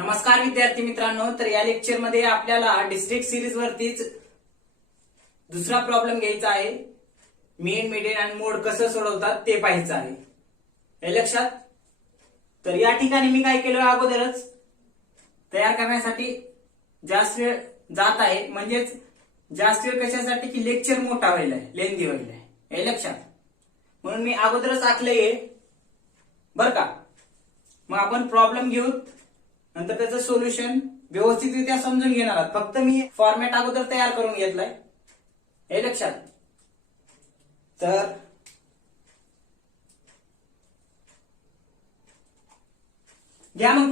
नमस्कार विद्यार्थी मित्रांनो, तर या लेक्चर मध्ये आपल्याला डिस्ट्रिक्ट सिरीज वरतीच दुसरा प्रॉब्लेम घ्यायचा आहे. मीन, मीडियन आणि मोड कसं सोडवतात ते पाहायचं आहे. हे लक्षात. तर या ठिकाणी मी काय केलं, अगोदरच तयार करण्यासाठी जास्त वेळ जात आहे, म्हणजेच जास्त वेळ कशासाठी की लेक्चर मोठा व्हायला आहे, लेंदी व्हायला आहे. हे लक्षात. म्हणून मी अगोदरच आखलंय बर का. मग आपण प्रॉब्लेम घेऊ, नंतर त्याचं सोल्युशन व्यवस्थितरित्या समजून घेणार आहात. फक्त मी फॉर्मॅट अगोदर तयार करून घेतलाय, हे लक्षात. तर घ्या मग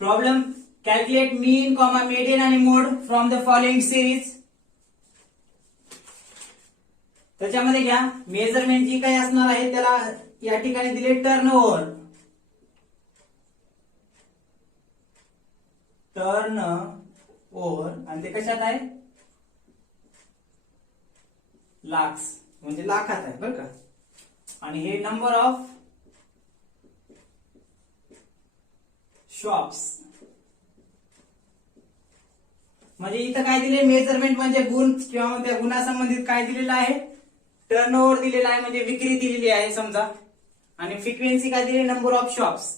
प्रॉब्लेम कॅल्क्युलेट मीन कॉमा मीडियन आणि मोड फ्रॉम द फॉलोइंग सिरीज. त्याच्यामध्ये घ्या मेजरमेंट जी काही असणार आहे त्याला या ठिकाणी दिले टर्नओव्हर आणि ते कशात आहे, लाख्स म्हणजे लाखात आहे बरं का. आणि हे नंबर ऑफ शॉप्स म्हणजे इथं काय दिले, मेजरमेंट म्हणजे गुण किंवा त्या गुणासंबंधित काय दिलेलं आहे, टर्नओव्हर दिलेला आहे म्हणजे विक्री दिलेली आहे समजा. आणि फ्रिक्वेन्सी काय दिली, नंबर ऑफ शॉप्स.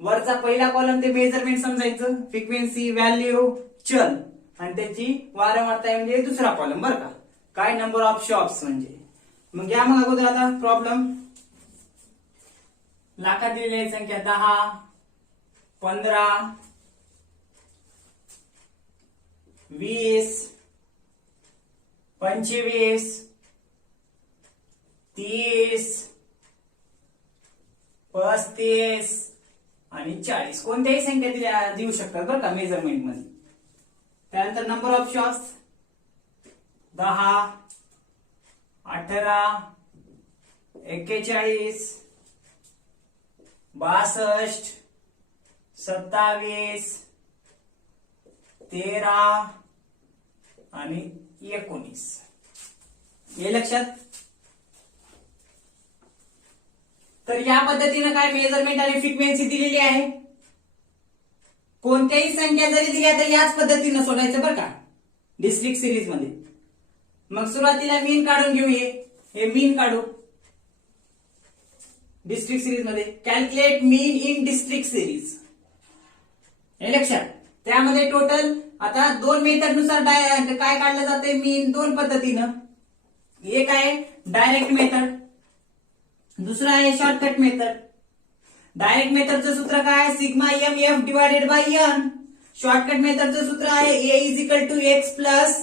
वरचा पहिला कॉलम ते मेजरमेंट समजायचं, फ्रिक्वेन्सी व्हॅल्यू चल, आणि त्याची वारंवारता म्हणजे दुसरा कॉलम बरं का. काय, नंबर ऑफ शॉप्स म्हणजे. मग या मग अगोदर आता प्रॉब्लेम. लाखात दिलेली आहे संख्या 10, 15, 20, 25, 30, 35 आणि 40. कोणत्याही संख्या देऊ शकतात बरं का मेजरमेंट मध्ये. त्यानंतर नंबर ऑफ शॉप्स 10, 18, 41, 62, 27, 13 आणि 19. हे लक्षात. तर या पद्धतीने काय मेजरमेंट आणि फ्रिक्वेन्सी दिलेली आहे. कोणत्याही संख्या जरी दिल्या तर याच पद्धतीने सोडायचं बरं का डिस्ट्रिक्ट सिरीज मध्ये. मग सुरुवातीला मीन काढून घेऊ. हे मीन काढू डिस्ट्रिक्ट सिरीज मध्ये. Calculate mean in district series. हे लक्षात. त्यामध्ये टोटल आता दोन मेथड नुसार काय काढलं जाते मीन, दोन पद्धतीनं. एक आहे डायरेक्ट मेथड, दुसरा आहे शॉर्टकट मेथड. डायरेक्ट मेथडचं सूत्र काय, sigma M F divided by N. Shortcut मेथडचं सूत्र आहे A is equal to X plus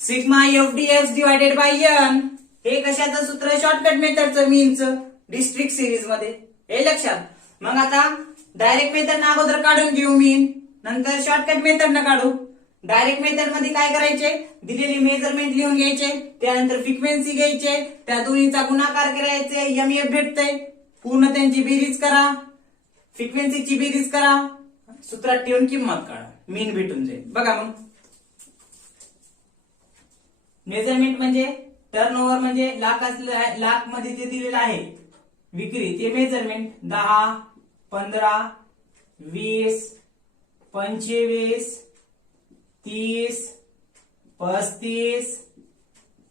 sigma F D X divided by N. हे कशाचं सूत्र, शॉर्टकट मेथडचं, मीनचं डिस्ट्रिक्ट सिरीज मध्ये. हे लक्षात. मग आता डायरेक्ट मेथड ना अगोदर काढून घेऊ मीन, नंतर शॉर्टकट मेथड न काढू. डायरेक्ट मेथड मध्ये काय करायचे, दिलेली मेजरमेंट लिहून घ्यायचे, त्यानंतर फ्रिक्वेन्सी घ्यायचे, त्या दोन्हीचा गुणाकार करायचे, एम एफ भेटते, पूर्ण त्यांची बेरीज करा, फ्रिक्वेन्सीची बेरीज करा, सूत्रात ठेवून किंमत काढा, मीन भेटून जाईल. बघा मग मेजरमेंट म्हणजे टर्नओव्हर म्हणजे लाख मध्ये जे दिलेलं आहे विक्री ते मेजरमेंट. 10, 15, 20, 25, 30, 35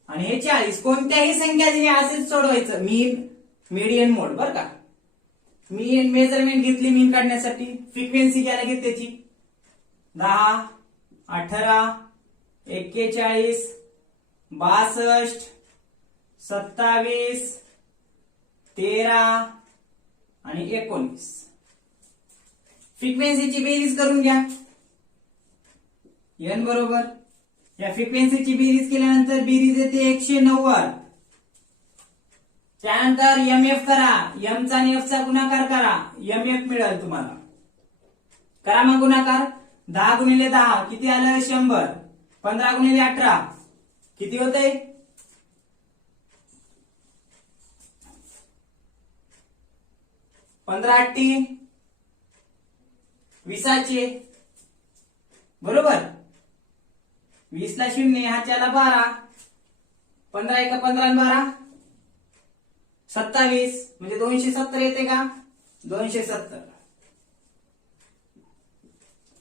आणि हे 40. कोणत्याही संख्या दिली असेच सोडवायचं. मीन, मीडियन, मोड बरं का. मीन मेजरमेंट घेतली मीन काढण्यासाठी, फ्रिक्वेन्सी घ्यायला घेत त्याची 10, 18, 41, 62, 27, 13 आणि 19. फ्रिक्वेन्सीची बेरीज करून घ्या. एन बरोबर या फ्रिक्वेन्सीची बेरीज केल्यानंतर बेरीज येते 190. त्यानंतर एम एफ करा, एम चा आणि एफ चा गुणाकार करा, एम एफ मिळेल तुम्हाला. करा मग गुणाकार. 10 गुणिले 10 किती आलं, 100. 15 गुणिले 18 किती होतंय, 15 20चे बरोबर. 20 ला 0, ह्याच्याला 12, 15 1 15 12 27 म्हणजे 270 येते का? 270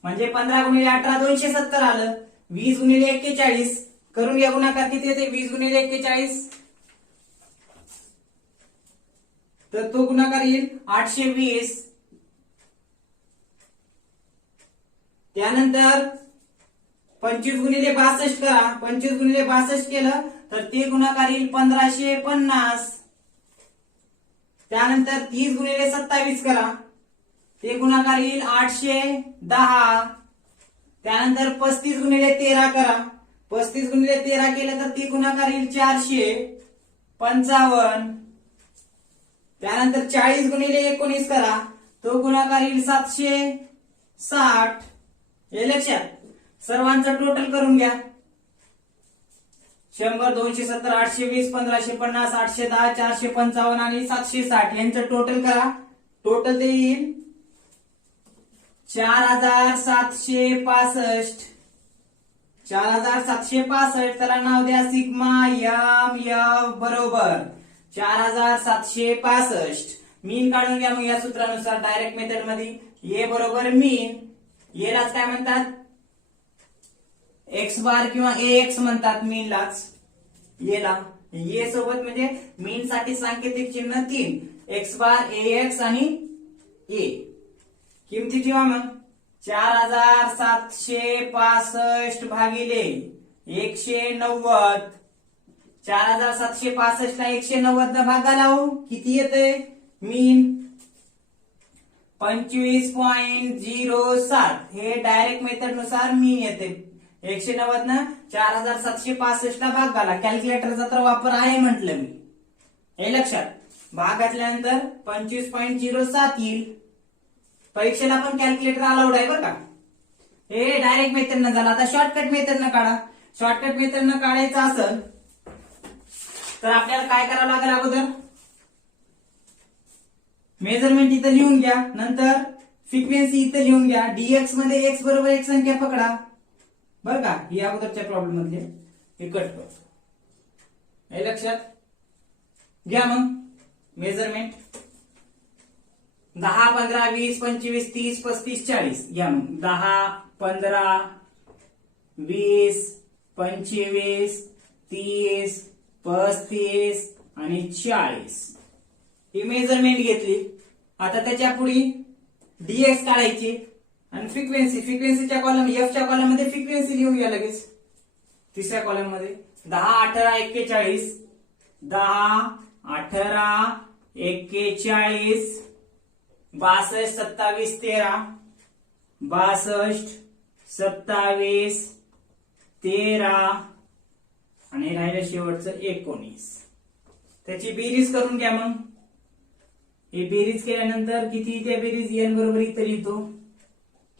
म्हणजे 15 गुणिले 18 270 आलं. 20 गुणिले 41 करून घ्या गुणाकार किती येते? 20 गुणिले 41 तर तो गुणाकार येईल 820. त्यानंतर 25 गुणिले 62 करा. 25 गुणिले 62 केलं तर ते गुणाकार येईल 1550. त्यानंतर 30 गुणिले 27 करा. ते गुणाकार येईल 810. त्यानंतर 35 गुणिले 13 करा. 35 गुणिले 13 केलं तर ते गुणाकार येईल 455. त्यानंतर 40 गुणिले 19 करा. तो गुणाकार येईल 760. हे लक्षात. सर्वांचं टोटल करून घ्या. 100, 270, 820, 1550, 810, 455 आणि 760 यांचं टोटल करा. टोटल ते येईल 4765. 4765 त्याला नाव द्या सिग्मा एम एफ बरोबर 4765. मीन काढून घ्या मग या सूत्रानुसार डायरेक्ट मेथड मध्ये. ए बरोबर मीन. येलाच काय म्हणतात? एक्स बार किंवा एक्स म्हणतात मीनलाच. येला ए सोबत म्हणजे मीन साठी सांकेतिक चिन्ह 3. एक्स बार एक्स आणि ए. किमती ठेवा मग 4765 भागिले 190. 4765 ला 190 ला भागा लावू किती येते? मीन 25.07. हे डायरेक्ट मेथड नुसार मीन येते. 190 ना 4765 ला भाग घाला. कॅल्क्युलेटरचा तर वापर आहे म्हटलं मी. हे लक्षात. भाग घातल्यानंतर 25.07 येईल. परीक्षेला पण कॅल्क्युलेटर अलाउड आहे बरं का. हे डायरेक्ट मेथड न झाला. आता शॉर्टकट मेथड न काढा. शॉर्टकट मेथड न काढायचं असेल तर आपल्याला काय करावं लागेल? अगोदर मेजरमेंट इथं लिहून घ्या. नंतर फ्रिक्वेन्सी इथं लिहून घ्या. डीएक्स मध्ये एक्स बरोबर एक संख्या पकडा बरं का. ही अगोदरच्या प्रॉब्लेम मधले हे कट करतो. हे लक्षात घ्या. मग मेजरमेंट 10, 15, 20, 25, 30, 35, 40 घ्या. मग 10, 15, 20, 25, 30, 35 आणि 40 ही मेजरमेंट घेतली. आता त्याच्या पुढे डीएक्स काढायची आणि फ्रिक्वेन्सीच्या कॉलम एफच्या कॉलम मध्ये फ्रिक्वेन्सी लिहून घ्या लगेच. तिसऱ्या कॉलम मध्ये 10, 18, 41, 10, 18, 41, 62, 27, 13, 62, 27, 13 आणि राहिलं शेवटचं 19. त्याची बेरीज करून घ्या. मग ही बेरीज केल्यानंतर किती येते बेरीज? एन बरोबर इथं लिहितो.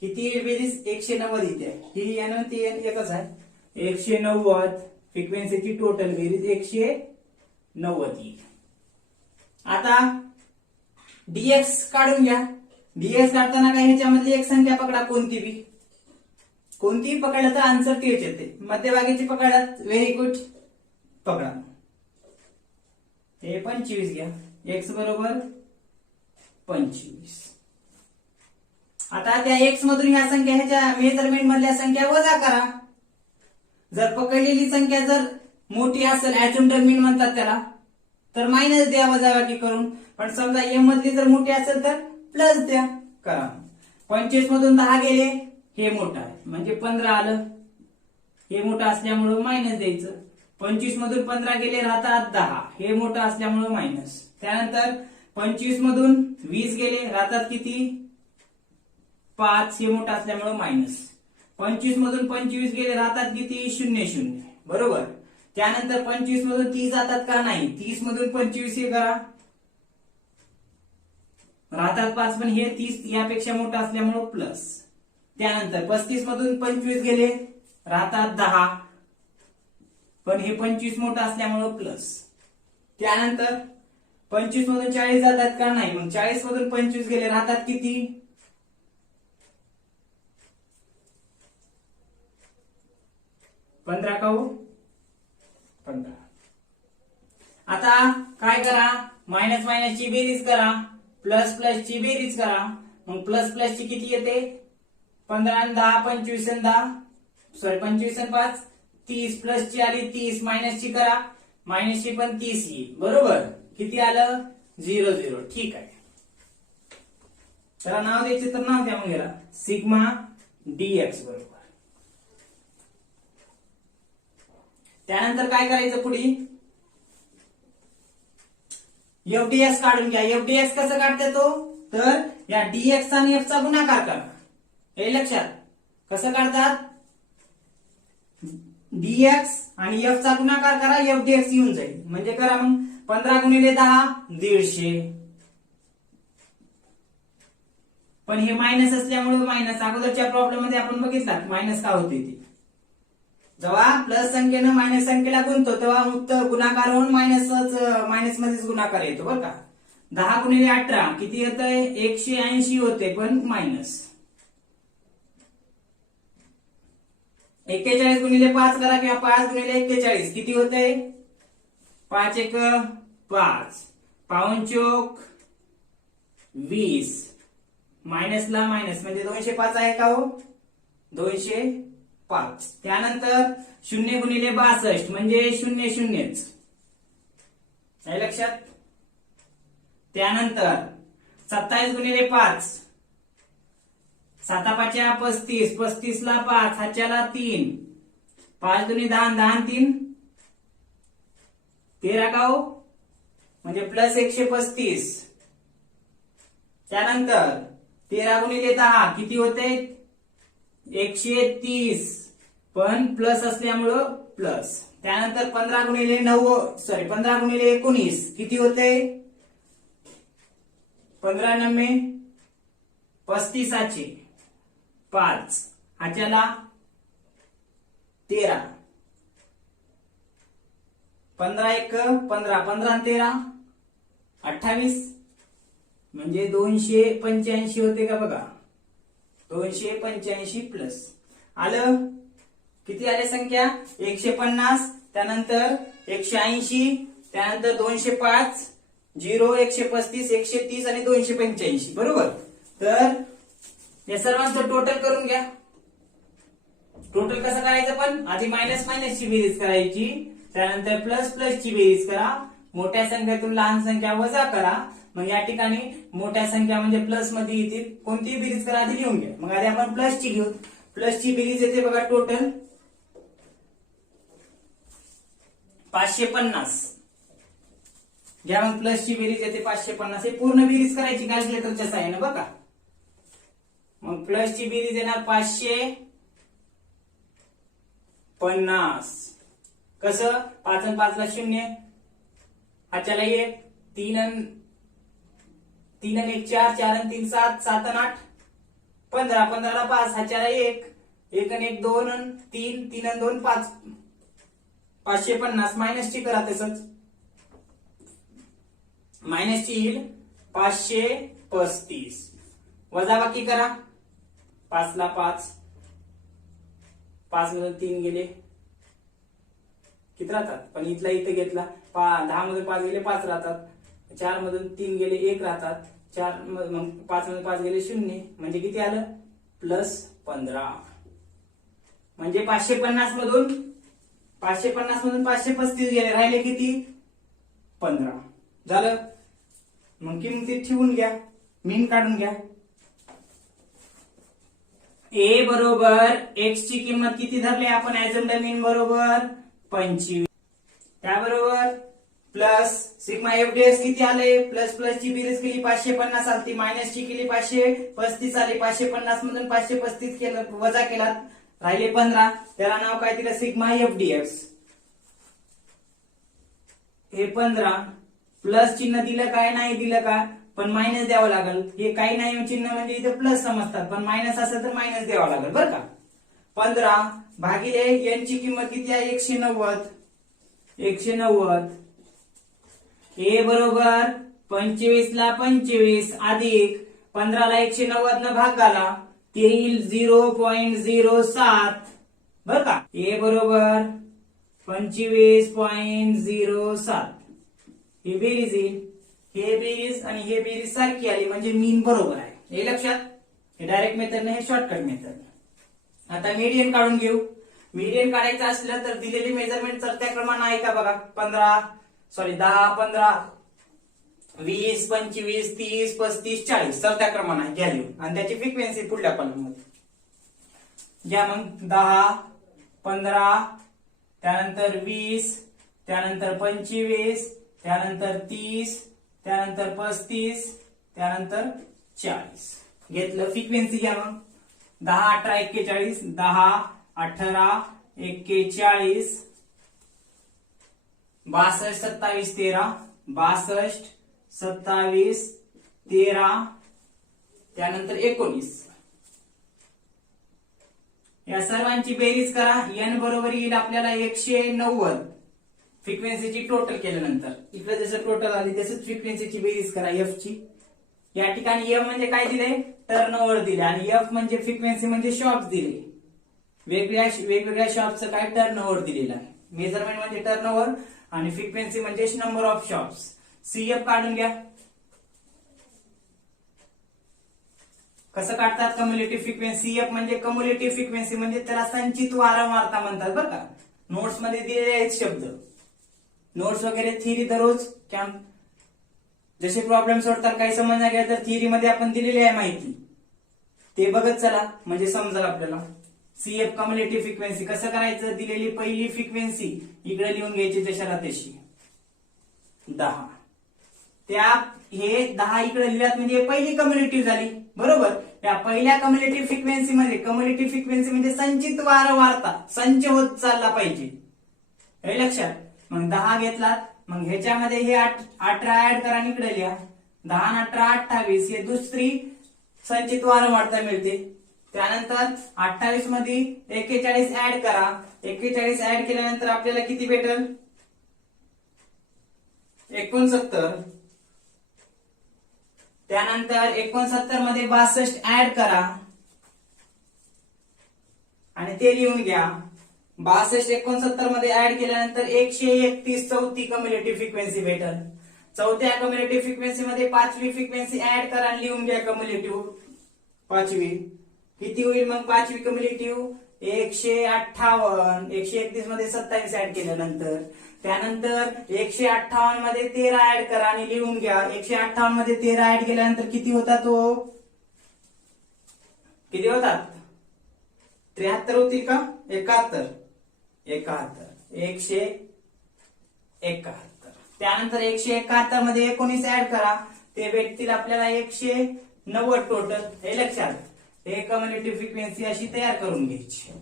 किती बेरीज? 190 येते. ही एन ती एन एकच आहे. 190 फ्रिक्वेन्सीची टोटल बेरीज 190 येईल. आता डीएक्स काढून घ्या. डीएक्स काढताना काय ह्याच्यामधली एक संख्या पकडा कोणती बी. कोणतीही पकडलं तर आन्सर तेच येते. मध्यभागीची पकडलात व्हेरी गुड पकडा. हे 25 घ्या. एक्स बरोबर 25. आता त्या एक्स मधून ह्या संख्या ह्याच्या मेजरमेंट मधल्या संख्या वजा करा. जर पकडलेली संख्या जर मोठी असेल ऍटोमटर्मिन म्हणतात त्याला तर मायनस द्या वजाबाकी करून. पण समजा एम मधली जर मोठी असेल तर प्लस द्या करा. 25 मधून 10 गेले हे मोठं आहे म्हणजे 15 आलं. हे मोठं असल्यामुळं मायनस द्यायचं. 25 मधून 15 गेले राहतात 10. हे मोठं असल्यामुळं मायनस. त्यानंतर 25 मधून 20 गेले राहतात किती? 5. हे मोठं असल्यामुळं मायनस. 25 मधून 25 गेले राहतात किती? 0 0 बरोबर. त्यानंतर 25 मधून 30 जातात का? नाही. 30 मधून 25 हे करा राहतात 5 पण हे 30 यापेक्षा मोठं असल्यामुळं प्लस. त्यानंतर 35 मधून 25 गेले राहतात 10 पण हे 25 मोठं असल्यामुळं प्लस. त्यानंतर 25 मधून 40 जातात का? नाही. मग 40 मधून 25 गेले राहतात किती? 15 का हो? 15. आता काय करा मायनस मायनस ची बेरीज करा, प्लस प्लस ची बेरीज करा. मग प्लस प्लस ची किती येते? 15 आणि 10 25 आणि 10 सॉरी 25 आणि 5 30 प्लस ची आली 30 मायनस ची करा, मायनस ची पण 30 येईल. बरोबर. किती आलं? 0 0. ठीक आहे. त्याला नाव द्यायचे तर नाव द्या मग याला सिग्मा डीएक्स. बरोबर. त्यानंतर काय करायचं पुढे? एफडीएक्स काढून घ्या. एफडीएक्स कसं काढते तो? तर या डीएक्स आणि एफ चा गुणाकार करा. हे लक्षात कसं काढतात? डीएक्स आणि एफ चा गुणाकार करा, एफडीएक्स येऊन जाईल. म्हणजे करा मग 15 गुणिले 10 150. पण हे मायनस असल्यामुळे मायनस अगोदरच्या प्रॉब्लेम मध्ये आपण बघितला मायनस का होते ती. जेव्हा प्लस संख्येनं मायनस संख्येला गुणतो तेव्हा मुक्त गुणाकार होऊन मायनस मध्येच गुणाकार येतो बरं का. 10 गुणिले 18 किती येतंय? 180 होते पण मायनस. 41 गुणिले 5 करा किंवा 5 गुणिले 41 किती होते? 5 1 5 पाऊण चोक 20 मायनसला मायनस म्हणजे 205 आहे का हो? 205. त्यानंतर 0 गुणिले 62 म्हणजे 0 0च. आहे लक्षात? त्यानंतर 27 गुणिले 5 7 5 35 35 ला 5 हाच्याला 3 5 दुनी 10 10 3 13 का हो? म्हणजे प्लस 135. त्यानंतर 13 गुणिले 10 किती होते? 130 पण प्लस असल्यामुळं प्लस. त्यानंतर 15 गुणिले 19 किती होते? 15 9 35 5 हाच्याला 13 15 1 15 15 आणि 13 28 म्हणजे 285 होते का बघा. 285 प्लस आलं. किती आले संख्या? 150 त्यानंतर 180 त्यानंतर 205 0 135 130 आणि 285. बरोबर. तर या सर्वांचं टोटल करून घ्या. टोटल कसं करायचं? पण आधी मायनस मायनस ची बेरीज करायची, त्यानंतर प्लस प्लस ची बेरीज करा, मोठ्या संख्येतून लहान संख्या वजा करा. मग या ठिकाणी मोठ्या संख्या म्हणजे प्लस मध्ये येतील. कोणतीही बेरीज करा आधी लिहून घ्या. मग आधी आपण प्लस ची घेऊ. प्लस ची बेरीज येते बघा टोटल 550. घ्या मग प्लस ची बेरीज येते 550. हे पूर्ण बेरीज करायची कॅल्क्युलेटरच्या साहाय्याने बघा. मग प्लस ची बेरीज येणार 550. कसं? 5 आणि 5 ला 0 हाच्याला 1 3 आणि 1 4 4 आणि 3 7 7 आणि 8 15 15 ला 5 हाच्याला 1 1 आणि 1 2 आणि 3 3 आणि 2 5 550. मायनस ची करा तसंच. मायनस ची येईल 535. वजाबाकी करा. 5 ला 5 5 मधून 3 गेले किती राहतात? पण इथला इथे घेतला 10 मधून 5 गेले 5 राहतात. 4 मधून 3 गेले 1 राहतात. 4 मग 5 मधून 5 गेले 0 म्हणजे किती आलं? प्लस 15. म्हणजे 550 मधून 535 गेले, राहिले किती? 15 झालं. मग किमती ठेवून घ्या, मीन काढून घ्या. ए बरोबर एक्स ची किंमत किती धरली आपण? ऍझम्ड मीन बरोबर 25. त्याबरोबर प्लस सिग्मा एफडीएक्स किती आले? प्लस प्लस ची बेरीज केली 550 आली, मायनस ची केली 535 आली. 550 मधून 535 केलं वजा केला, राहिले 15. त्याला नाव काय दिलं? सिग्मा एफडीएक्स. हे 15 प्लस चिन्ह दिलं काय? नाही दिलं का? पण मायनस द्यावं लागेल. हे काही नाही चिन्ह म्हणजे इथे प्लस समजतात, पण मायनस असेल तर मायनस द्यावं लागेल बरं का. 15 भागिले एन ची किंमत किती आहे? 190. 190 ए बरोबर 25 ला 25 अधिक 15 ला 190 न भाग घाला, ते येईल 0.07 बर का. ए बरोबर 25.07 ही बेरीज येईल. हे बेरीज आणि हे बेरीज सारखी आली म्हणजे मीन बरोबर आहे. हे लक्षात. हे डायरेक्ट मेथड नाही, हे शॉर्टकट मेथड. आता मीडियन काढून घेऊ. मीडियन काढायचं असलं तर दिलेली मेजरमेंट तर त्या क्रमाने आहे का बघा. 10, 15, 20, 25, 30, 35, 40 तर त्या क्रमाने आहे. घ्या लिहून आणि त्याची फ्रिक्वेन्सी पुढल्या कॉलम मध्ये घ्या. मग 10, 15, त्यानंतर 20, त्यानंतर 25, त्यानंतर 30, त्यानंतर 35, त्यानंतर 40 घेतलं. फ्रिक्वेन्सी घ्या. मग 10, 18, 41, 10, 18, 41, 62, 27, 13, 62, 27, 13, त्यानंतर 19. या सर्वांची बेरीज करा. एन बरोबर येईल आपल्याला 190 फ्रिक्वेन्सीची टोटल केल्यानंतर. इकडे जसं टोटल आली तसंच फ्रिक्वेन्सीची बेरीज करा एफ ची. या ठिकाणी एम म्हणजे काय दिले, टर्नओव्हर दिले आणि एफ म्हणजे फ्रिक्वेन्सी म्हणजे शॉप्स दिले. वेगवेगळ्या शॉपचं काय टर्नओव्हर दिलेलं आहे. मेजरमेंट म्हणजे टर्नओव्हर आणि फ्रिक्वेन्सी म्हणजे नंबर ऑफ शॉप्स. सीएफ काढून घ्या. कसं काढतात कम्युलेटिव्ह फ्रिक्वेन्सी. सीएफ म्हणजे कम्युलेटिव्ह फ्रिक्वेन्सी म्हणजे त्याला संचित वारंवारता म्हणतात बरं का. नोट्स मध्ये दिलेले आहेत शब्द. नोट्स वगैरे थिअरी दररोज जसे प्रॉब्लेम सोडतात काही समजण्या गेला तर थिअरी मध्ये आपण दिलेली आहे माहिती, ते बघत चला म्हणजे समजेल आपल्याला. सीएफ कम्युलेटिव्ह फ्रिक्वेन्सी कसं करायचं. दिलेली पहिली फ्रिक्वेन्सी इकडे लिहून घ्यायची जशाला तशी 10. त्या हे 10 इकडे लिहिल्यात म्हणजे पहिली कम्युलेटिव्ह झाली बरोबर. त्या पहिल्या कम्युलेटिव्ह फ्रिक्वेन्सी मध्ये कम्युलेटिव्ह फ्रिक्वेन्सी म्हणजे संचित वारंवारता, संच होत चालला पाहिजे हे लक्षात. मग 10 घेतलात. मग ह्याच्यामध्ये हे 18 ऍड करा आणि इकडे लिहा. 10 आणि 18 28 हे दुसरी संचित वारंवारता मिळते. त्यानंतर 28 मध्ये 41 ऍड करा. 41 ऍड केल्यानंतर आपल्याला किती भेटेल 69. त्यानंतर 69 मध्ये 62 ऍड करा आणि ते लिहून घ्या. 62 69 मध्ये ऍड केल्यानंतर 131 चौथी कम्युलेटिव्ह फ्रिक्वेन्सी भेटेल. चौथ्या कम्युलेटिव्ह फ्रिक्वेन्सी मध्ये पाचवी फ्रिक्वेन्सी ऍड करा आणि लिहून घ्या कम्युलेटिव्ह पाचवी. किती होईल मग पाचवी कम्युलेटिव्ह 158. 131 मध्ये 27 ऍड केल्यानंतर त्यानंतर 158 मध्ये 13 ऍड करा आणि लिहून घ्या. 158 मध्ये 13 ऍड केल्यानंतर किती होता तो किती होतात 73 होती का 71. 171. त्यानंतर 171 मध्ये 19 ऍड करा. ते भेटतील आपल्याला 190 टोटल हे लक्षात. हे कम्युलेटिव्ह फ्रिक्वेन्सी अशी तयार करून घ्यायची.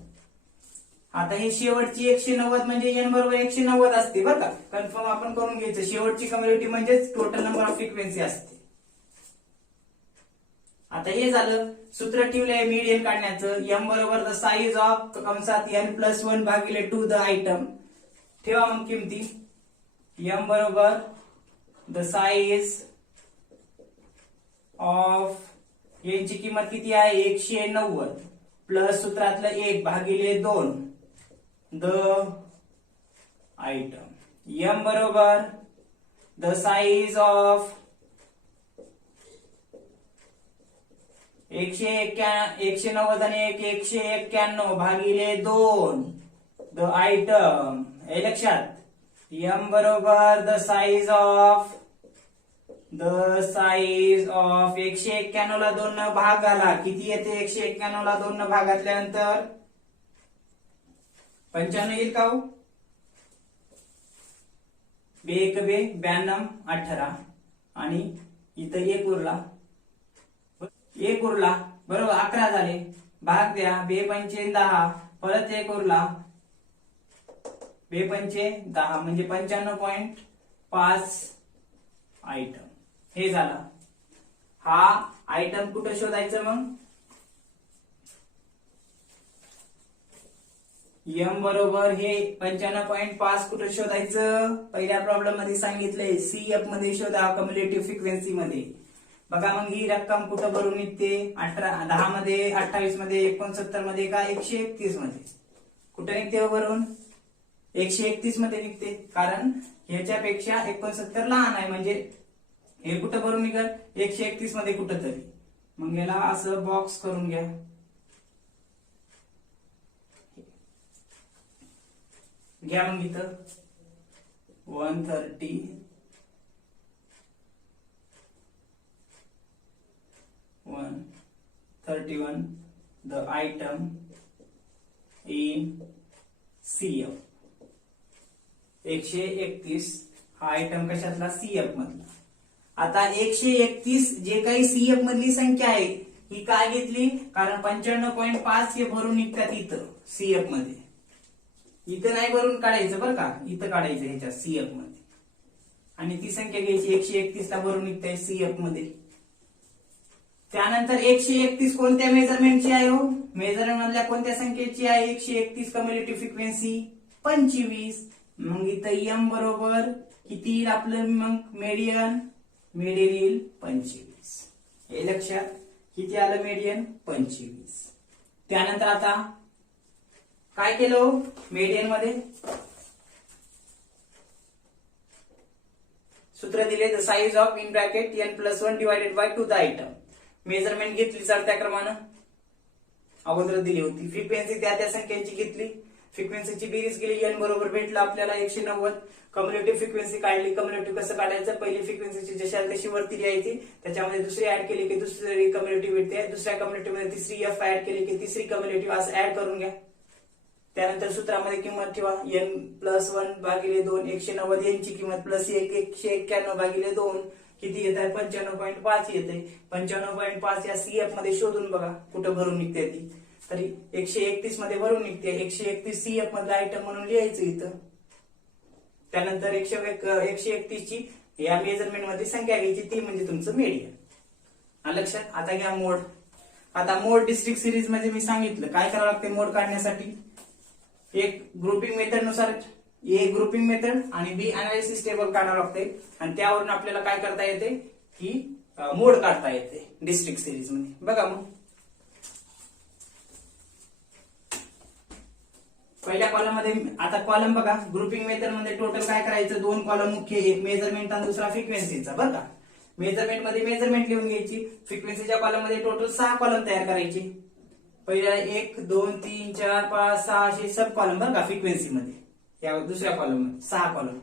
आता हे शेवटची 190 म्हणजे एन बरोबर 190 असते बरं का. कन्फर्म आपण करून घ्यायचं. शेवटची कम्युलेटिव्ह म्हणजेच टोटल नंबर ऑफ फ्रिक्वेन्सी असते. आता हे झालं. सूत्र ठेवलंय मीडियन काढण्याचं. एम बरोबर द साईज ऑफ कंसात n+1 भागिले 2 द आयटम. ठेवा मग किमती. एम बरोबर द साईज ऑफ यांची किंमत किती आहे 190 प्लस सूत्रातलं 1 भागिले 2 द आयटम. एम बरोबर द साईज ऑफ 190 आणि 191 भागिले 2 द आयटम हे लक्षात. एम बरोबर द साईज ऑफ 191 ला 2 न भाग आला किती येते 191 ला 2 न भाग घातल्यानंतर 95 येईल का हो. 2 1 92 18 आणि इथं 1 उरला बरोबर 11 झाले. भाग द्या 2 पंचे 10 परत 1 उरला 2 पंचे 10 म्हणजे 95.5 आयटम हे झाला. हा आयटम कुठं शोधायचं मग एम बरोबर हे 95.5 कुठं शोधायचं. पहिल्या प्रॉब्लेम मध्ये सांगितलंय सीएफ मध्ये शोधा कम्युलेटिव्ह फ्रिक्वेन्सी मध्ये. बघा मग ही रक्कम कुठं भरून निघते 10 मध्ये 28 मध्ये 69 मध्ये का 131 मध्ये कुठं निघते भरून 131 मध्ये निघते. कारण ह्याच्यापेक्षा 69 लहान आहे म्हणजे हे कुठं भरून निघाल 131 मध्ये कुठं तरी, मग याला असं बॉक्स करून घ्या. घ्या मग इथं 130 131 the item in CF. 131 हा आयटम कशातला CF मधला. आता 131 जे काही CF मधली संख्या आहे ही काय घेतली, कारण 95.5 हे भरून निघतात इथं CF मध्ये. इथं नाही भरून काढायचं बरं का, इथं काढायचं ह्याच्या CF मध्ये, आणि ती संख्या घ्यायची 131 ला भरून निघते CF मध्ये. त्यानंतर 131 कोणत्या मेजरमेंटची आहे हो, मेजरमेंट मधल्या कोणत्या संख्येची आहे 131 कम्युलेटिव्ह फ्रिक्वेन्सी 25. मग इथं m बरोबर किती येईल आपलं, मग मेडियन येईल 25. हे लक्षात, किती आलं मेडियन 25. त्यानंतर आता काय केलं मेडियन मध्ये, सूत्र दिले the size of in bracket n+1 divided by 2 the item. Measurement घेतली चढत्या क्रमानं अगोदर दिली होती. फ्रिक्वेन्सी त्या संख्यांची घेतली, फ्रिक्वेन्सीची बेरीज केली, n बरोबर भेटलं आपल्याला 190. कम्युलेटिव्ह फ्रिक्वेन्सी काढली. कम्युलेटिव्ह कसं काढायचं, पहिली फ्रिक्वेन्सीची जशी तशी वरती लिहायची, त्याच्यामध्ये दुसरी ऍड केली की दुसरी कम्युलेटिव्ह भेटते, दुसऱ्या कम्युलेटिव्ह मध्ये तिसरी f ऍड केली की तिसरी कम्युलेटिव्ह असं ऍड करून घ्या. त्यानंतर सूत्रामध्ये किंमत ठेवा n+1 भागिले 2 190, यांची किंमत प्लस 1 191 भागिले 2 किती येत आहे 95.5 येते. 95.5 या CF मध्ये शोधून बघा कुठं भरून निघते ती, तरी 131 मध्ये भरून निघते. 131 CF मधला आयटम म्हणून लिहायचं इथं. त्यानंतर 131 ची या मेजरमेंट मध्ये संख्या घ्यायची, ती म्हणजे तुमचं मेडियन. लक्षात. आता घ्या मोड. आता मोड डिस्ट्रिक्ट सिरीज मध्ये मी सांगितलं काय करावं लागते मोड काढण्यासाठी. एक ग्रुपिंग मेथड नुसार ए ग्रुपिंग मेथड आणि बी अनालिसिस टेबल काढावं लागते, आणि त्यावरून आपल्याला काय करता येते की मोड काढता येते डिस्ट्रिक्ट सिरीज मध्ये. बघा मग पहिल्या कॉलम मध्ये, आता कॉलम बघा ग्रुपिंग मेथड मध्ये टोटल काय करायचं, 2 कॉलम मुख्य, एक मेजरमेंट आणि दुसरा फ्रिक्वेन्सीचा. बरं का, मेजरमेंट मध्ये मेजरमेंट लिहून घ्यायची, फ्रिक्वेन्सीच्या कॉलम मध्ये टोटल 6 कॉलम तयार करायची. पहिल्या 1 2 3 4 5 6 असे सब कॉलम बरं का फ्रिक्वेन्सी मध्ये. या दुसऱ्या कॉलम मध्ये 6 कॉलम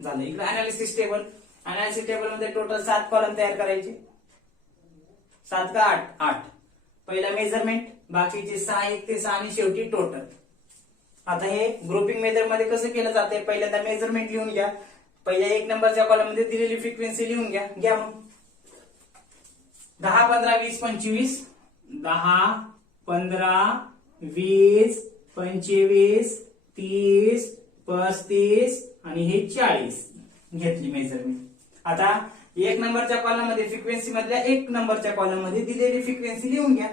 झालं. इकडे अनालिसिस टेबल, अनालिसिस टेबल मध्ये टोटल 7 कॉलम तयार करायचे. 7 का 8 पहिला मेजरमेंट, बाकीचे 6 1 ते 6 आणि शेवटी टोटल. आता हे ग्रुपिंग मेथड मध्ये कसं केलं जाते, पहिल्यांदा मेजरमेंट लिहून घ्या, पहिल्या 1 नंबरच्या कॉलम मध्ये दिलेली फ्रिक्वेन्सी लिहून घ्या. घ्या मग 10 15 20 25 10 15 20 25 30 35 आणि हे 40 घेतली मेजरमेंट. आता 1 नंबरच्या कॉलम मध्ये फ्रिक्वेन्सी मधल्या 1 नंबरच्या कॉलम मध्ये दिलेली फ्रिक्वेन्सी लिहून घ्या.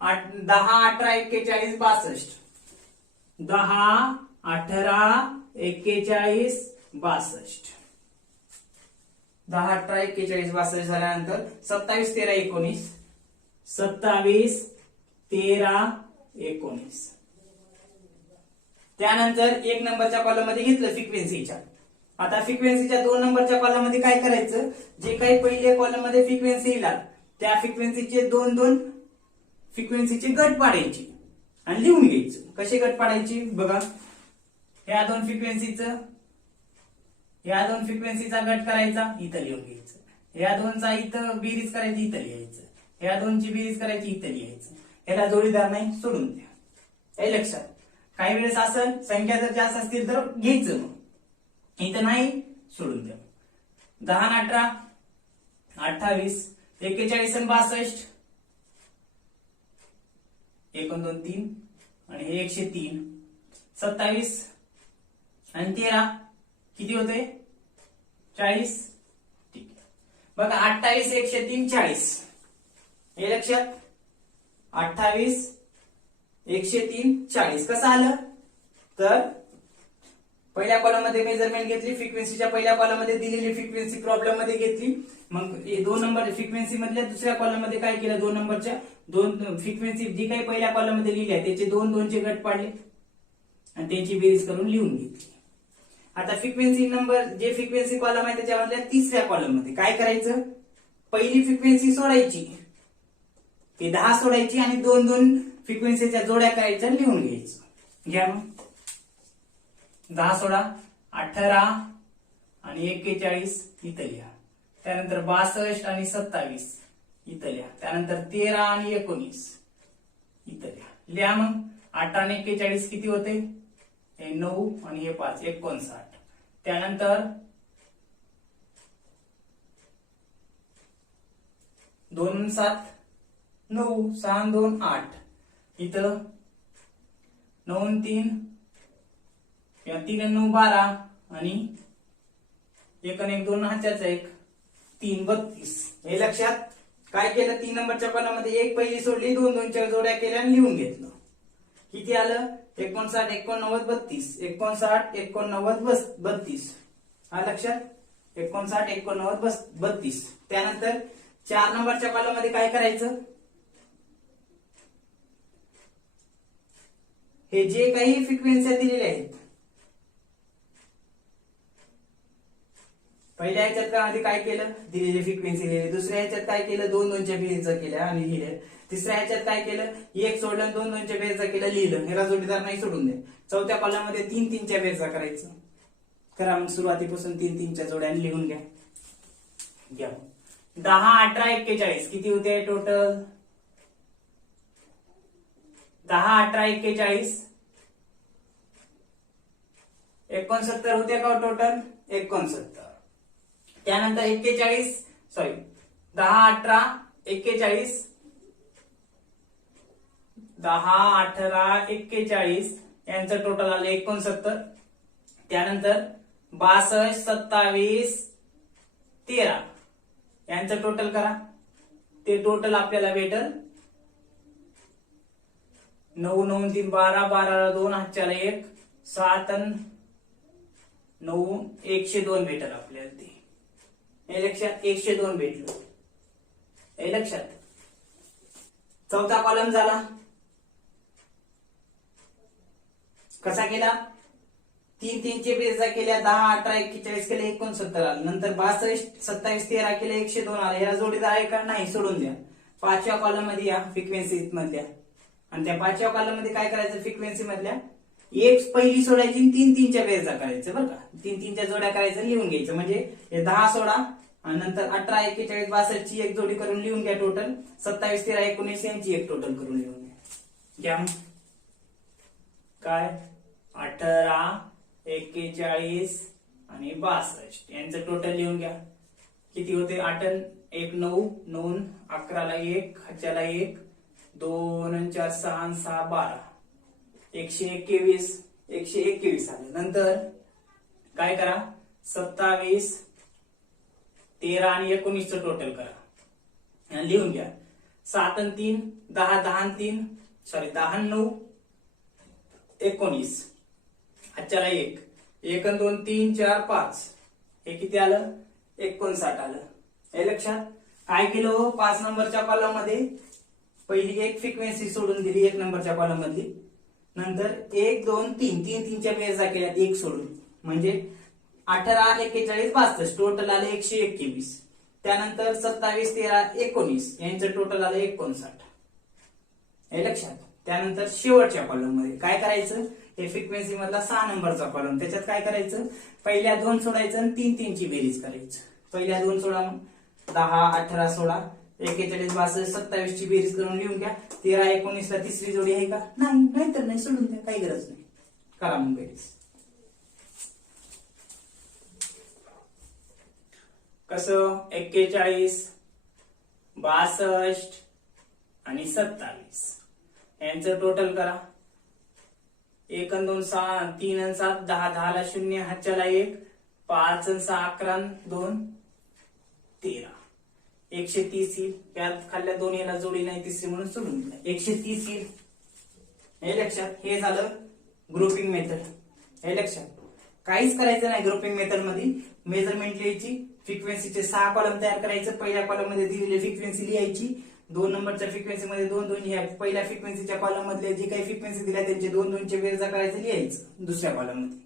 10 18 41 62 10 18 41 62 10 18 41 62 झाल्यानंतर 27 13 19 27 13 19. त्यानंतर 1 नंबरच्या कॉलम मध्ये घेतलं फ्रिक्वेन्सीच्या. आता फ्रिक्वेन्सीच्या 2 नंबरच्या कॉलम मध्ये काय करायचं, जे काही पहिले कॉलम मध्ये फ्रिक्वेन्सी येईल त्या फ्रिक्वेन्सीचे 2 फ्रिक्वेन्सीचे गट पाडायचे आणि लिहून घ्यायचं. कसे गट पाडायचे बघा, या 2 फ्रिक्वेन्सीचा गट करायचा, इथं लिहून घ्यायचं. या 2चा इथं बेरीज करायची, इथं लिहायचं. या 2ची बेरीज करायची, इथं लिहायचं. याला जोडीदार नाही, सोडून द्या. हे लक्षात. काही वेळेस असं संख्या जर जास्त असतील तर घ्यायचं, मग इथं नाही सोडून द्या. 10 18 28 41 आणि 62 1 2 3 आणि हे 103 27 आणि 13 किती होते 40. ठीक आहे बघा 28 103 40. हे लक्षात. 28 103 40 कसं आलं, तर पहिल्या कॉलम मध्ये मेजरमेंट घेतली, फ्रिक्वेन्सीच्या पहिल्या कॉलम मध्ये दिलेली फ्रिक्वेन्सी प्रॉब्लेम मध्ये घेतली. मग 2 नंबर फ्रिक्वेन्सी मधल्या दुसऱ्या कॉलम मध्ये काय केलं, 2 नंबरच्या 2 फ्रिक्वेन्सी जी काही पहिल्या कॉलम मध्ये लिहिल्या त्याचे 2 चे गट पाडले आणि त्यांची बेरीज करून लिहून घेतली. आता फ्रिक्वेन्सी नंबर जे फ्रिक्वेन्सी कॉलम आहे त्याच्यामधल्या तिसऱ्या कॉलम मध्ये काय करायचं, पहिली फ्रिक्वेन्सी सोडायची, ती 10 सोडायची आणि 2 फ्रिक्वेन्सीच्या जोड्या करायच्या, लिहून घ्यायचं. घ्या मग 10 सोडा, 18 आणि 41 इथं लिहा. त्यानंतर 62 आणि 27 इथं लिहा. त्यानंतर 13 आणि 19 इथं लिहा. लिहा मग 8 आणि 41 किती होते, हे 9 आणि हे 5 59. त्यानंतर 2 7 9 6 2 8 इथं 9 3 या 3 9 12 आणि 1 1 2 हाच्याचा 1 3 32. हे लक्षात. काय केलं, 3 नंबरच्या कॉलममध्ये एक पहिली सोडली, 2 जोड्या केल्या आणि लिहून घेतलं. किती आलं, 59 89 32 59 89 32. हा लक्षात, 59 89 32. त्यानंतर 4 नंबरच्या कॉलममध्ये काय करायचं, हे जे काही फ्रिक्वेन्सी दिलेल्या आहेत, पहिल्या ह्याच्यात काय केलं, दिलेली फ्रिक्वेन्सी लिहिली. दुसऱ्या ह्याच्यात काय केलं, 2 बेरीजचा केल्या आणि लिहिलं. तिसऱ्या ह्याच्यात काय केलं, एक सोडलं, 2 बेरचा केलं, लिहिलं. हे जोडीदार नाही सोडून दे. चौथ्या कॉलम मध्ये 3 बेरचा करायचं. करा मग सुरुवातीपासून 3 जोड्या लिहून घ्या. 10 18 41 किती होते टोटल, 10 18 41 69 होते का टोटल, 69. त्यानंतर 41 10 18 41 10 18 41 यांचं टोटल आलं 69. त्यानंतर 62 27 13 यांचं टोटल करा. ते टोटल आपल्याला भेटल 9 9 3 12 12 2 हातच्याला 1 7 9 102 भेटल आपल्याला. ते हे लक्षात, 102 भेटलं. हे लक्षात. चौथा कॉलम झाला. कसा केला, 3 चे बेरजा केल्या, 10 18 41 केले, 69 आलं. नंतर 62 27 13 केले, 102 आले. याला जोडीदार आहे का, नाही, सोडून द्या. 5व्या कॉलम मध्ये या फ्रिक्वेन्सी मधल्या, आणि त्या 5व्या कॉलम मध्ये काय करायचं, फ्रिक्वेन्सी मधल्या एक पहिली सोडायची, 3 च्या बेरजा करायचं बरं का. 3 च्या जोड्या करायचं, लिहून घ्यायचं. म्हणजे हे 10 सोडा आणि नंतर 18 41 62 ची एक जोडी करून लिहून घ्या. टोटल 27 13 19 यांची एक टोटल करून लिहून घ्या. काय 18 41 आणि 62 यांचं टोटल लिहून घ्या. किती होते, 8 1 9 9 11 ला 1 हाच्याला 1 2 4 6 6 12 121 आले. नंतर काय करा, 27 13 आणि 19 चं टोटल करा आणि लिहून घ्या. 7 आणि 3 10 10 आणि 3 10 9 19 हाच्याला 1 1 आणि 2 3 4 5 हे किती आलं, 59 आलं. हे लक्षात. काय केलं, 5 नंबरच्या कॉलम मध्ये पहिली एक फ्रिक्वेन्सी सोडून दिली 1 नंबरच्या कॉलम मधली. नंतर 1 2 3 3 बेरजा केल्या, 1 सोडून. म्हणजे 18 41 62 टोटल आले 121. त्यानंतर 27 13 19 यांचं टोटल आलं 59. हे लक्षात. त्यानंतर शेवटच्या कॉलम मध्ये काय करायचं, हे फ्रिक्वेन्सी मधला 6 नंबरचा कॉलम, त्याच्यात काय करायचं, पहिल्या 2 सोडायचं आणि 3 ची बेरीज करायचं. पहिल्या 2 सोडा, 10 18 16 41 62 27 ची बेरीज करून लिहून घ्या. 13 19 ला तिसरी जोडी आहे का, नाही, नाहीतर नाही, सोडून द्या, काही गरज नाही. करा मग बेरीज. कसं, 41 62 आणि 27 यांचं टोटल करा. 1 आणि 2 6 3 आणि 7 10 10 ला 0 हाच्याला 1 5 आणि 6 11 2 13 130 येईल. त्यात खाल्ल्या 2 याला जोडी नाही तिसरी म्हणून सोडून दिला, 130 येईल. हे लक्षात. हे झालं ग्रुपिंग मेथड. हे लक्षात. काहीच करायचं नाही ग्रुपिंग मेथड मध्ये. मेजरमेंट लिहायची, फ्रिक्वेन्सीचे 6 कॉलम तयार करायचं. पहिल्या कॉलम मध्ये दिलेली फ्रिक्वेन्सी लिहायची, 2 नंबरच्या फ्रिक्वेन्सी मध्ये 2 2 ह्या पहिल्या फ्रिक्वेन्सीच्या कॉलम मधले जे काही फ्रिक्वेन्सी दिल्या त्यांचे 2 2 चे बेरजा करायचं, लिहायचं दुसऱ्या कॉलम मध्ये.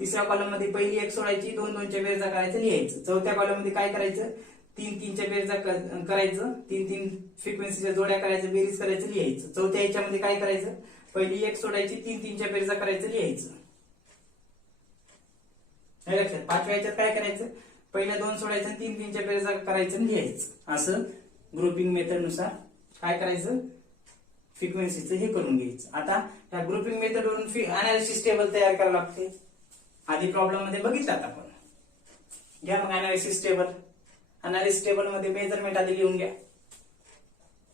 तिसऱ्या कॉलम मध्ये पहिली एक सोडायची, 2 2च्या बेरजा करायचं लिहायचं. चौथ्या कॉलम मध्ये काय करायचं, 3 3च्या बेरजा करायचं, 3 3 फ्रिक्वेन्सीच्या जोड्या करायचं, बेरीज करायचं लिहायचं. चौथ्या याच्यामध्ये काय करायचं, पहिली एक सोडायची, 3 3च्या बेरजा करायचं लिहायचं. हे लक्षात. पाचव्या याच्यात काय करायचं, पहिल्या 2 सोडायचं, 3 3च्या बेरजा करायचं लिहायचं. असं ग्रुपिंग मेथड नुसार काय करायचं, फ्रिक्वेन्सीचं हे करून घ्यायचं. आता या ग्रुपिंग मेथड वरून अनालिसिस टेबल तयार करावं लागते. आधी प्रॉब्लेम मध्ये बघितलात आपण. घ्या मग अनालिसिस टेबल. अनालिसिस टेबल मध्ये मेजरमेंट आधी लिहून घ्या.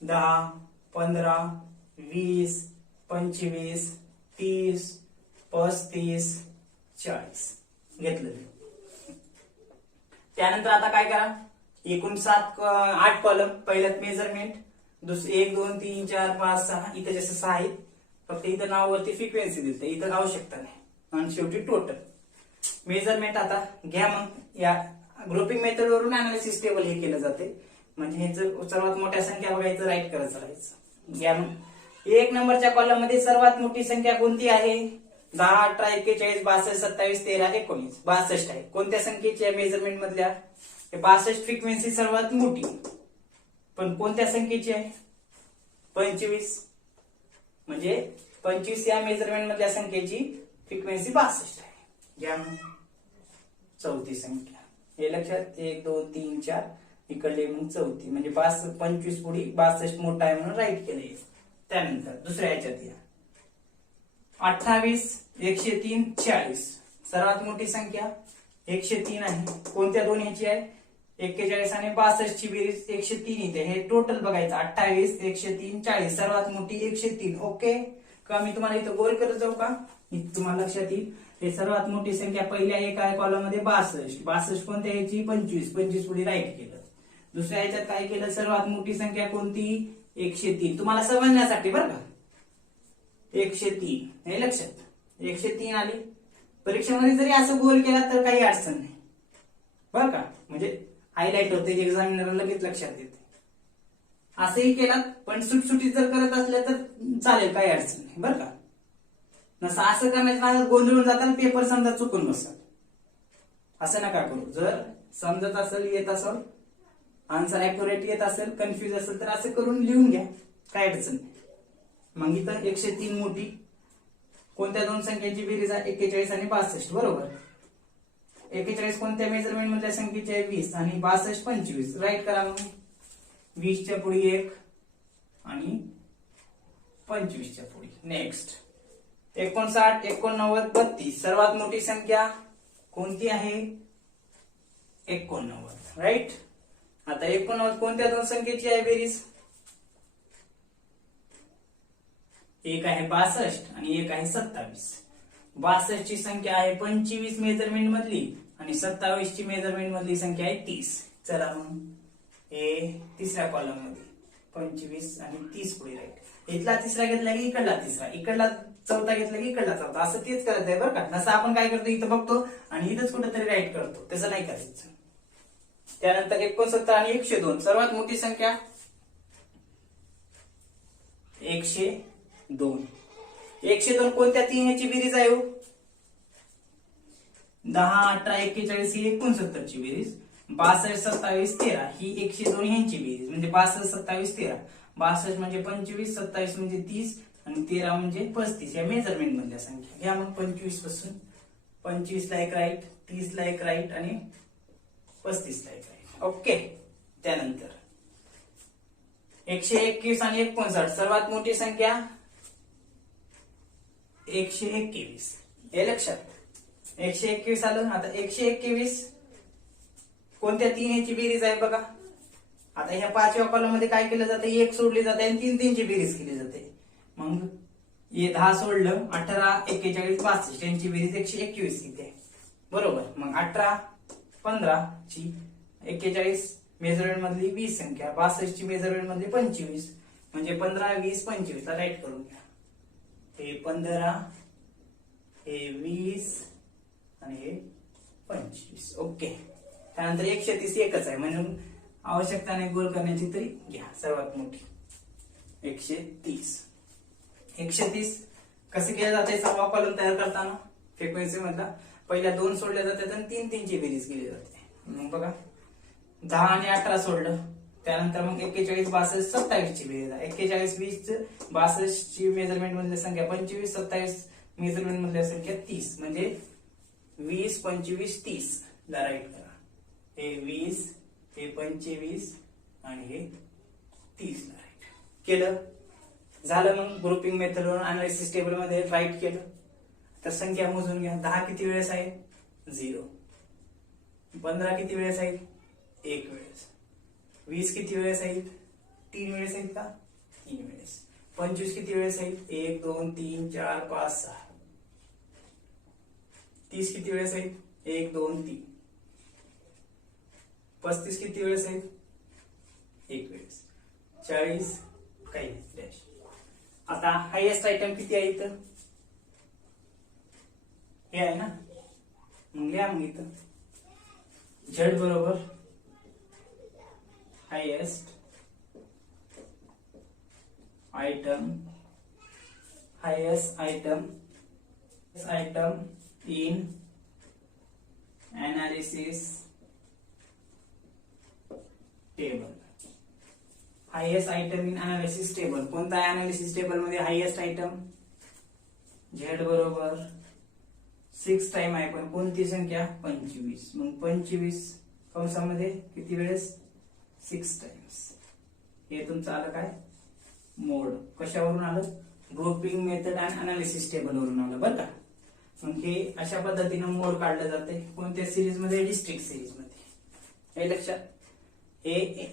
10 15 20 25 30 35 40 घेतलं. त्यानंतर आता काय करा, एकूण 8 कॉलम. पहिल्यात मेजरमेंट, दुसरे 1 2 3 4 5 6, इथे जसं 6 आहेत, फक्त इथं नावावरती फ्रिक्वेन्सी दिली, इथं आवश्यकता नाही. आणि शेवटी टोटल मेजरमेंट. आता घ्या मग या ग्रुपिंग मेथड वरून अनालिसिस टेबल हे केलं जाते. म्हणजे हे सर्वात मोठ्या संख्या बघायचं, राईट करत राहायचं. घ्या मग 1 नंबरच्या कॉलम मध्ये सर्वात मोठी संख्या कोणती आहे, 10 18 41 62 27 13 19 62 आहे. कोणत्या संख्येची आहे मेजरमेंट मधल्या, 62 फ्रिक्वेन्सी सर्वात मोठी. पण कोणत्या संख्येची आहे, 25. म्हणजे 25 या मेजरमेंट मधल्या संख्येची फ्रिक्वेन्सी 62 आहे. घ्या मग चौथी संख्या. हे लक्षात, 1 2 3 4 इकडले मग चौथी, म्हणजे 25 पुढे 62 मोठा आहे म्हणून राईट केले. त्यानंतर दुसऱ्या याच्यात या 28 103 40 सर्वात मोठी संख्या 103 आहे. कोणत्या दोन याची आहे, 41 आणि 62 ची बेरीज 103 येते. हे टोटल बघायचं, 28 103 40 सर्वात मोठी 103. ओके का, मी तुम्हाला इथं गोल करत जाऊ का, तुम्हाला लक्षात येईल. हे सर्वात मोठी संख्या पहिल्या एका कॉलम मध्ये 62. 62 कोणत्या याची, 25. 25 पुढे राईट केलं. दुसऱ्या याच्यात काय केलं, सर्वात मोठी संख्या कोणती, 103. तुम्हाला समजण्यासाठी बरं का, 103 हे लक्षात, 103 आली. परीक्षेमध्ये जरी असं गोल केला तर काही अडचण नाही बरं का, म्हणजे हायलाइट होते, एक्झामिनर लगेच लक्षात येते. असंही केलात पण सुटसुटीत जर करत असल्या तर चालेल, काही अडचण नाही बरं का. नसं असं करण्याच्या गोंधळून जाताना पेपर समजा चुकून बसतात, असं नका करू. जर समजत असेल, येत असेल, आन्सर अॅक्युरेट येत असेल, कन्फ्युज असेल तर असं करून लिहून घ्या, काय अडचण नाही. मग इथं 103 मोठी. कोणत्या दोन संख्यांची बेरीज आहे, 41 आणि 62 बरोबर. 41 कोणत्या मेजरमेंट मधल्या संख्येची आहे, 20 आणि 62 25. राईट करा मग. 20 च्या पुढे 1 आणि 25 च्या पुढे. नेक्स्ट 59 89 32 सर्वात मोठी संख्या कोणती आहे, 89. राईट. आता 89 कोणत्या दोन संख्येची आहे बेरीज, एक आहे 62 आणि एक आहे 27. 62 ची संख्या आहे 25 मेजरमेंट मधली आणि 27 ची मेजरमेंट मधली संख्या आहे 30. चला मग हे तिसऱ्या कॉलम मध्ये 25 आणि 30 पुढे राईट. इथला तिसरा घेतला की इकडला तिसरा, इकडला चौथा घेतला की इकडला चौथा, असं तेच करत आहे बरं का. नसं आपण काय करतो, इथं बघतो आणि इथंच कुठेतरी राईट करतो, तसं नाही करायचं. त्यानंतर 69 आणि 102 सर्वात मोठी संख्या 102. 102 कोणत्या तीन याची बेरीज आहे, 10 18 41 ही 69 ची बेरीज, 62 27 13 ही 102 ह्यांची बेरीज, म्हणजे 62 27 13. 62 म्हणजे 25, 27 म्हणजे 30 आणि 13 म्हणजे 35 या मेजरमेंट मधल्या संख्या. घ्या मग 25 पासून, 25 ला एक राईट, 30 ला एक राईट आणि 35 ला एक राईट. ओके. त्यानंतर 121 आणि 59 सर्वात मोठी संख्या 121. हे लक्षात, 121 आलं. आता 121 कोणत्या तीन याची बेरीज आहे बघा. आता ह्या पाचव्या कॉलम मध्ये काय केलं जातं, एक सोडली जाते आणि 3 3 ची बेरीज केली जाते. मग हे 10 सोडलं, 18 41 62 यांची बेरीज 121 किती आहे बरोबर. मग 18 15 ची 41 मेजरमेंट मधली 20 संख्या, 62 ची मेजरमेंट मधली 25, म्हणजे 15 20 25 ला राईट करून घ्या. हे 15 हे 20 आणि हे 25. ओके. त्यानंतर 130 एकच आहे, म्हणून आवश्यकता नाही गोल करण्याची, तरी घ्या सर्वात मोठी 130. 130 कसं केलं जाते, 6वा कॉलम तयार करताना फ्रिक्वेन्सी मधला पहिल्या 2 सोडल्या जातात आणि 3 ची बेरीज केली जाते. मग बघा 10 आणि 18 सोडलं, त्यानंतर मग 41, 62, 27 ची बेरीज आहे. 41, 20, 62 ची मेजरमेंट मधली संख्या 25, 27 मेजरमेंट मधली संख्या 30, म्हणजे 20, 25, 30 ला राईट करा. हे 20, हे 25 आणि हे 30 ला राईट केलं. झालं. मग ग्रुपिंग मेथडवरून अनालिसिस टेबल मध्ये राईट केलं. तर संख्या मोजून घ्या. 10 किती वेळेस आहे? 0. 15 किती वेळेस आहेत? 1 वेळेस. 20 किती वेळेस आहेत? 3 वेळेस आहेत का? 3 वेळेस. 25 किती वेळेस आहेत? 1, 2, 3, 4, 5, 6. 30 किती वेळेस आहेत? 1, 2, 3. 35 किती वेळेस आहेत? 1 वेळेस. 40 काही नाही. आता हायएस्ट आयटम किती आहे इथं? हे आहे ना. मग लिहा मग इथं Z बरोबर highest item in analysis table. Highest item in analysis table कोणता आहे? अनालिसिस टेबल मध्ये हायएस्ट आयटम Z बरोबर 6 टाइम आहे, पण कोणती संख्या? 25. मग 25 कंसामध्ये किती वेळेस? 6 टाइम्स. हे तुमचं आलं काय? मोड. कशावरून आलं? Grouping method and analysis table वरून आलं बरं का. मग हे अशा पद्धतीनं मोड काढलं जाते. कोणत्या सिरीज मध्ये? डिस्ट्रिक्ट सिरीज मध्ये. हे लक्षात. हे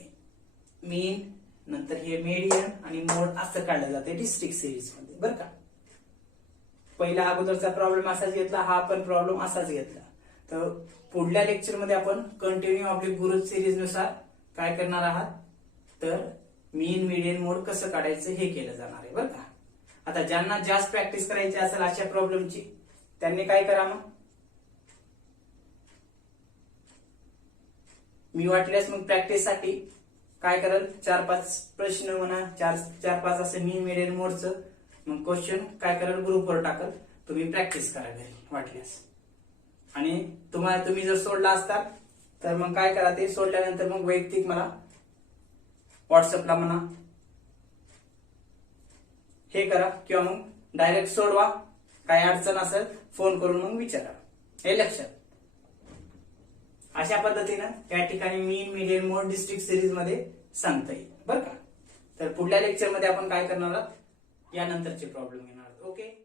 मीन, नंतर हे मीडियन आणि मोड असं काढलं जाते डिस्ट्रिक्ट सिरीज मध्ये बरं का. पहिला अगोदरचा प्रॉब्लेम असाच घेतला, हा पण प्रॉब्लेम असाच घेतला. तर पुढल्या लेक्चर मध्ये आपण कंटिन्यू आपली ग्रुप सिरीज नुसार काय करणार आहात, तर मीन, मीडियन, मोड कसं काढायचं हे केलं जाणार आहे बरं का. आता ज्यांना जास्त प्रॅक्टिस करायची असेल अशा प्रॉब्लेमची, त्यांनी काय करा मग, मी वाटल्यास मग प्रॅक्टिस साठी काय करेल, 4-5 प्रश्न म्हणा, 4-5 असे मीन, मीडियन, मोडचं मग क्वेश्चन काय करेल ग्रुपवर टाकल. तुम्ही प्रॅक्टिस करा घरी वाटल्यास. आणि तुम्ही जर सोडला असता तर मग काय करा, ते सोडल्यानंतर मग वैयक्तिक मला व्हॉट्सअपला म्हणा हे करा, किंवा मग डायरेक्ट सोडवा. काय अडचण असेल फोन करून मग विचारा. हे लक्षात. अशा पद्धतीनं या ठिकाणी मीन, मीडियन, मोड डिस्ट्रिक्ट सिरीज मध्ये सांगता येईल बरं का. तर पुढल्या लेक्चर मध्ये आपण काय करणार आहोत, यानंतरचे प्रॉब्लेम घेणार आहोत. ओके.